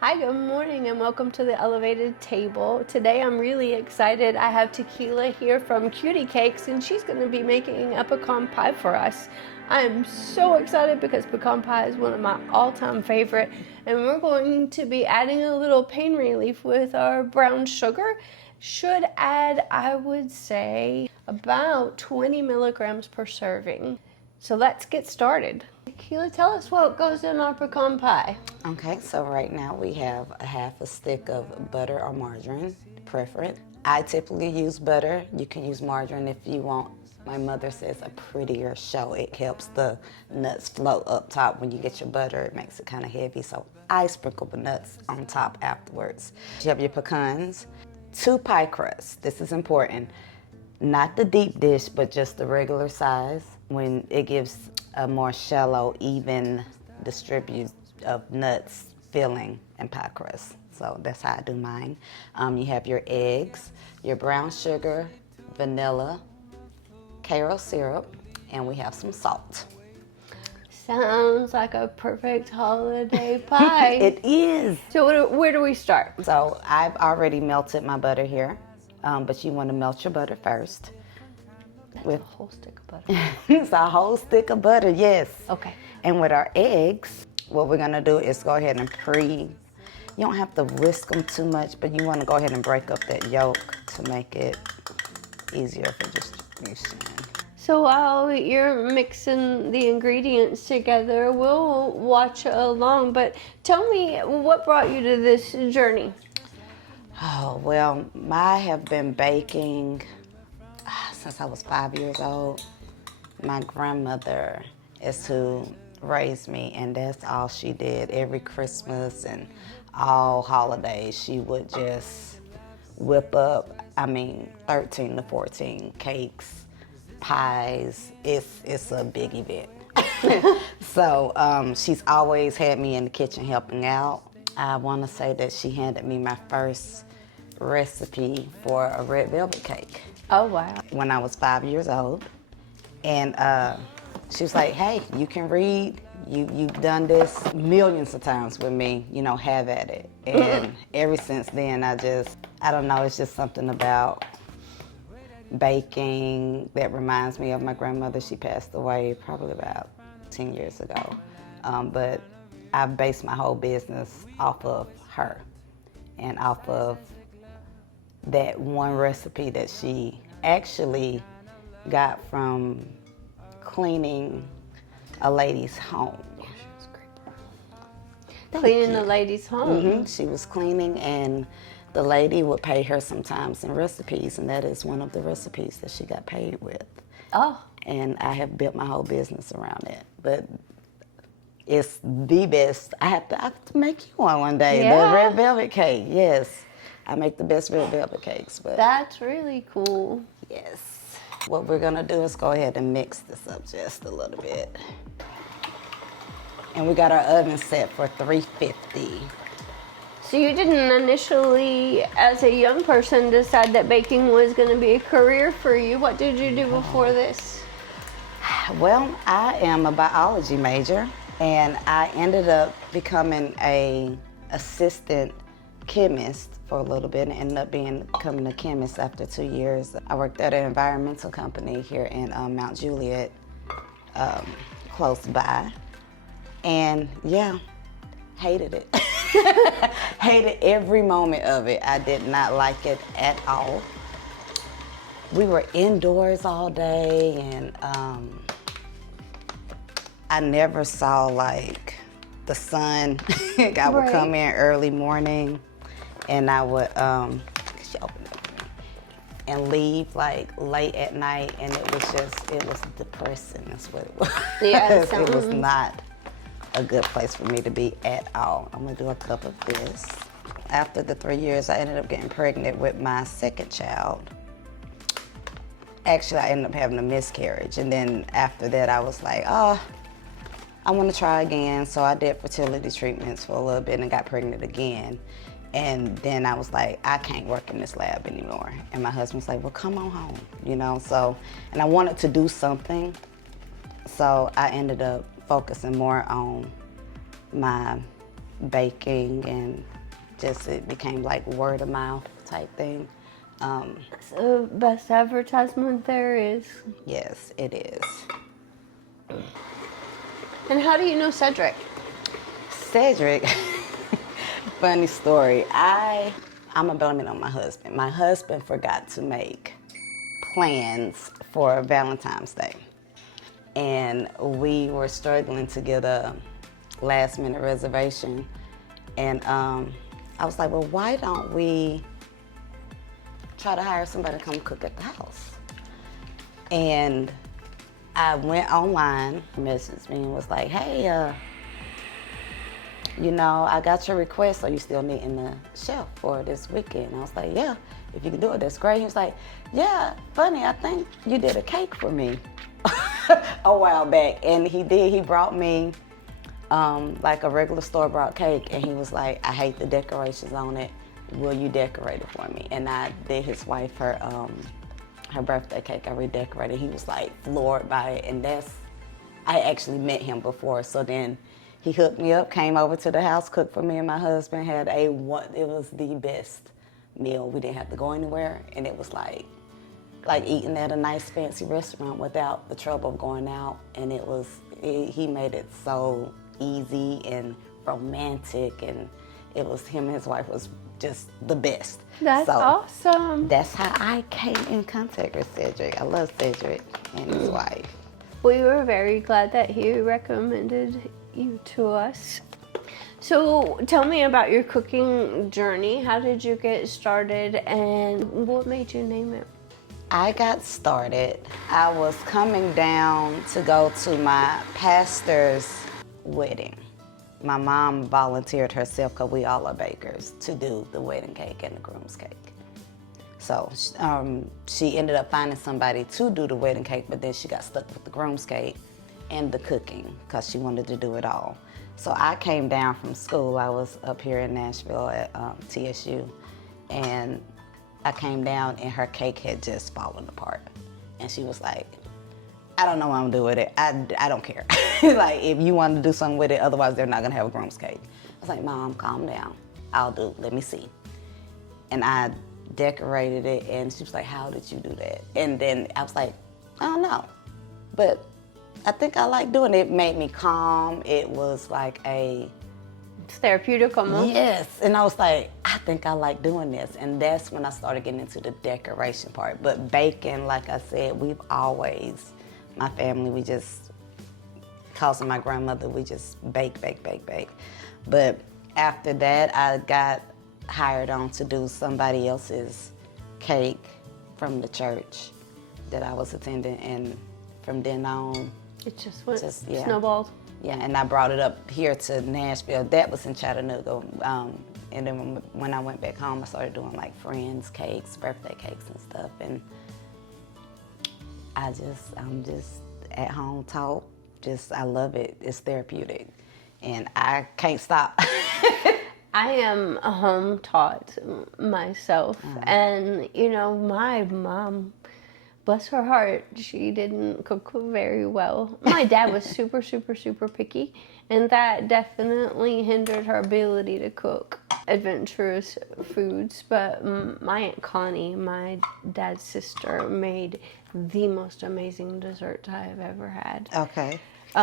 Hi, good morning and welcome to the Elevated Table. Today I'm really excited. I have Keela here from Kutie Cakes and she's going to be making a pecan pie for us. I am so excited because pecan pie is one of my all-time favorite, and we're going to be adding a little pain relief with our brown sugar. Should add, I would say, about 20 milligrams per serving. So let's get started. Keela, tell us what goes in our pecan pie. Okay, so right now we have a half a stick of butter or margarine, preference. I typically use butter. You can use margarine if you want. My mother says a prettier show. It helps the nuts float up top. When you get your butter, it makes it kind of heavy, so I sprinkle the nuts on top afterwards. You have your pecans, 2 pie crusts. This is important. Not the deep dish, but just the regular size. When it gives a more shallow, even distribute of nuts, filling, and pie crust. So that's how I do mine. You have your eggs, your brown sugar, vanilla, Karo syrup, and we have some salt. Sounds like a perfect holiday pie. It is. So where do we start? So I've already melted my butter here, but you want to melt your butter first. With a whole stick of butter. It's a whole stick of butter, yes. Okay. And with our eggs, what we're gonna do is go ahead and you don't have to whisk them too much, but you wanna go ahead and break up that yolk to make it easier for distribution. So while you're mixing the ingredients together, we'll watch along, but tell me, what brought you to this journey? Oh, well, I have been baking since I was 5 years old. My grandmother is who raised me, and that's all she did. Every Christmas and all holidays, she would just whip up, 13 to 14 cakes, pies. It's a big event. So she's always had me in the kitchen helping out. I want to say that she handed me my first recipe for a red velvet cake. Oh, wow. When I was 5 years old. And she was like, hey, you can read. You've done this millions of times with me, have at it. And ever since then, I don't know, it's just something about baking that reminds me of my grandmother. She passed away probably about 10 years ago. But I based my whole business off of her and off of that one recipe that she actually got from cleaning a lady's home. Yeah, she was great. Cleaning the lady's home. Mm-hmm. She was cleaning, and the lady would pay her sometimes in recipes, and that is one of the recipes that she got paid with. Oh. And I have built my whole business around it. But it's the best. I have to make you one day. Yeah. The red velvet cake, yes. I make the best red velvet cakes. But That's really cool. yes. What we're gonna do is go ahead and mix this up just a little bit. And we got our oven set for 350. So you didn't initially, as a young person, decide that baking was going to be a career for you. What did you do before this? Well, I am a biology major, and I ended up becoming an assistant chemist for a little bit and ended up becoming a chemist after 2 years. I worked at an environmental company here in Mount Juliet, close by. And yeah, hated it. Hated every moment of it. I did not like it at all. We were indoors all day, and I never saw like the sun. I would come in early morning, and I would and leave like late at night, and it was depressing. That's what it was. Yeah, it was not a good place for me to be at all. I'm gonna do a cup of this. After the 3 years, I ended up getting pregnant with my second child. Actually, I ended up having a miscarriage, and then after that, I was like, I want to try again. So I did fertility treatments for a little bit and got pregnant again. And then I was like, I can't work in this lab anymore. And my husband was like, well, come on home, So, and I wanted to do something. So I ended up focusing more on my baking, and just it became like word of mouth type thing. So best advertisement there is. Yes, it is. And how do you know Cedric? Cedric, funny story. I'm gonna blame it on my husband. My husband forgot to make plans for Valentine's Day. And we were struggling to get a last minute reservation. And I was like, well, why don't we try to hire somebody to come cook at the house? And I went online, messaged me and was like, hey, I got your request. Are you still needing the chef for this weekend? And I was like, yeah, if you can do it, that's great. He was like, yeah, funny, I think you did a cake for me a while back. And he did. He brought me like a regular store-bought cake, and he was like, I hate the decorations on it. Will you decorate it for me? And I did his wife her birthday cake. I redecorated. He was like floored by it, and I actually met him before. So then he hooked me up, came over to the house, cooked for me and my husband. It was the best meal. We didn't have to go anywhere, and it was like eating at a nice fancy restaurant without the trouble of going out. And he made it so easy and romantic, and it was him and his wife was just the best. That's awesome. That's how I came in contact with Cedric. I love Cedric and his wife. We were very glad that he recommended you to us. So tell me about your cooking journey. How did you get started, and what made you name it? I got started. I was coming down to go to my pastor's wedding. My mom volunteered herself, because we all are bakers, to do the wedding cake and the groom's cake. So she ended up finding somebody to do the wedding cake, but then she got stuck with the groom's cake and the cooking because she wanted to do it all. So I came down from school. I was up here in Nashville at TSU, and I came down and her cake had just fallen apart. And she was like, I don't know what I'm gonna do with it. I don't care. Like, if you want to do something with it, otherwise they're not gonna have a groom's cake. I was like, Mom, calm down. I'll do, let me see. And I decorated it, and she was like, how did you do that? And then I was like, I don't know, but I think I like doing it. It made me calm. It was like It's therapeutic almost. Yes, and I was like, I think I like doing this. And that's when I started getting into the decoration part. But baking, like I said, we've always, my family, we just, because of my grandmother, we just bake. But after that, I got hired on to do somebody else's cake from the church that I was attending, and from then on, it just went snowballed. Yeah, and I brought it up here to Nashville. That was in Chattanooga. And then when I went back home, I started doing like friends' cakes, birthday cakes and stuff. And I'm just at home taught. I love it. It's therapeutic. And I can't stop. I am a home taught myself. And, my mom, bless her heart, she didn't cook very well. My dad was super, super, super picky, and that definitely hindered her ability to cook adventurous foods. But my Aunt Connie, my dad's sister, made the most amazing dessert I have ever had. Okay.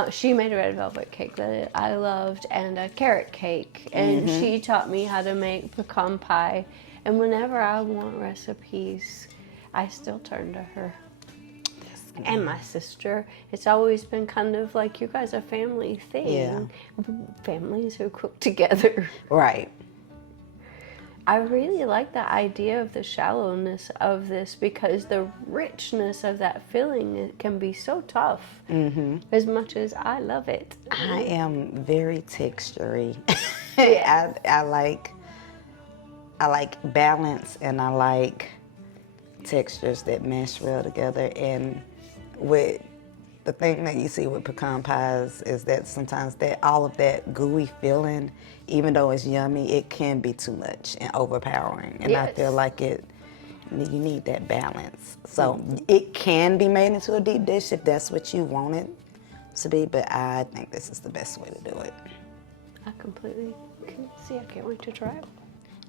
She made a red velvet cake that I loved, and a carrot cake, and she taught me how to make pecan pie. And whenever I want recipes, I still turn to her. And my sister. It's always been kind of like you guys a family thing. Yeah. Families who cook together. Right. I really like the idea of the shallowness of this, because the richness of that filling, it can be so tough. As much as I love it. I am very textury. Yeah. I like balance, and I like textures that mesh well together. And with the thing that you see with pecan pies is that sometimes all of that gooey filling, even though it's yummy, it can be too much and overpowering. And I feel like you need that balance. So it can be made into a deep dish if that's what you want it to be, but I think this is the best way to do it. I completely can see. I can't wait to try it.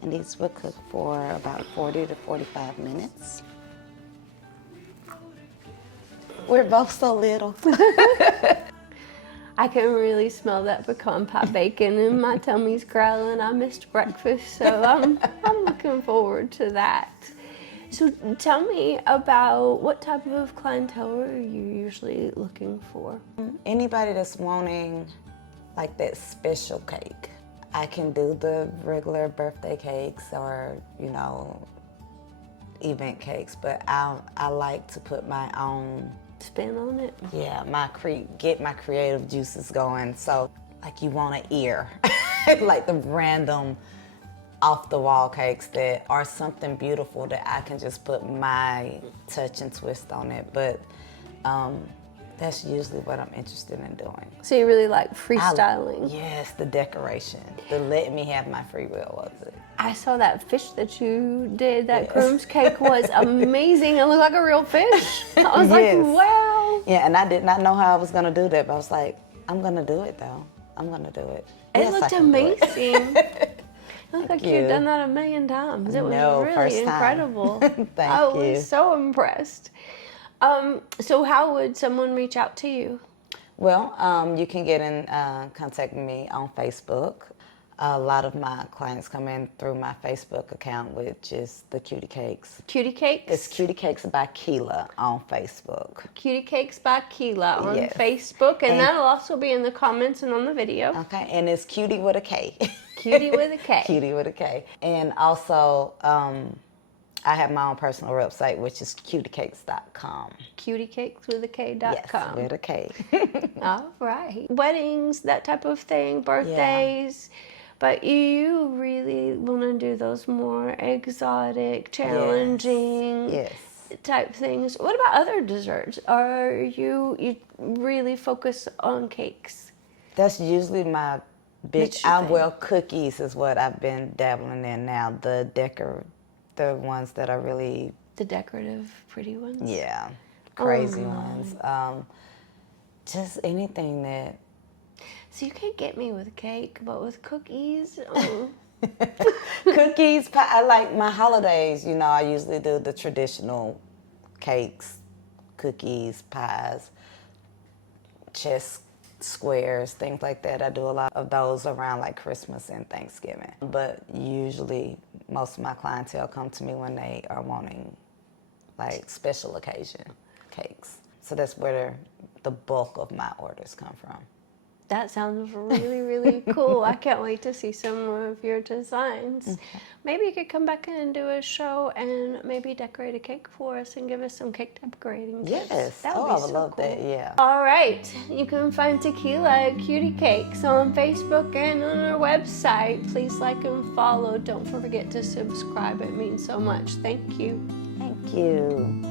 And these will cook for about 40 to 45 minutes. We're both so little. I can really smell that pecan pie bacon and my tummy's growling. I missed breakfast, so I'm looking forward to that. So tell me about what type of clientele are you usually looking for? Anybody that's wanting like that special cake. I can do the regular birthday cakes or, you know, event cakes, but I like to put my own Spin on it? yeah, get my creative juices going. So like you want an ear, like the random off the wall cakes that are something beautiful that I can just put my touch and twist on it. But that's usually what I'm interested in doing. So you really like freestyling? Yes, the decoration, the let me have my free will of it. I saw that fish that you did, that Groom's cake was amazing. It looked like a real fish. I was Yes. like, wow. Yeah, and I did not know how I was gonna do that, but I was like, I'm gonna do it though. I'm gonna do it. It Yes, I looked can do it. amazing. It looked like you. you'd done that a million times. It was really first time. incredible. Thank I you. was so impressed. So how would someone reach out to you? Well, you can get in contact with me on Facebook. A lot of my clients come in through my Facebook account, which is the Kutie Cakes. Kutie Cakes? It's Kutie Cakes by Keela on Facebook. Kutie Cakes by Keela on Yes. Facebook, and And- that'll also be in the comments and on the video. Okay, and it's Kutie with a K. Kutie with a K. Kutie with a K. And also, I have my own personal website, which is cutiecakes.com. Cutiecakeswithak.com. Yes, with a K. All right. Weddings, that type of thing, birthdays. But you really want to do those more exotic, challenging Yes. type things. What about other desserts? Are you really focus on cakes? That's usually my big. That's your thing. Cookies is what I've been dabbling in now. The ones that are really The decorative, pretty ones? crazy ones. Just anything that. So you can't get me with cake, but with cookies? Oh. Cookies, pie. I like my holidays. You know, I usually do the traditional cakes, cookies, pies, chess squares, things like that. I do a lot of those around like Christmas and Thanksgiving. But usually, most of my clientele come to me when they are wanting like special occasion cakes. So that's where the bulk of my orders come from. That sounds really, really cool. I can't wait to see some of your designs. Okay. Maybe you could come back in and do a show and maybe decorate a cake for us and give us some cake decorating tips. Yes. That would I be would so love cool. that. Yeah. All right. You can find Tequila at Kutie Cakes on Facebook and on our website. Please like and follow. Don't forget to subscribe. It means so much. Thank you. Thank you.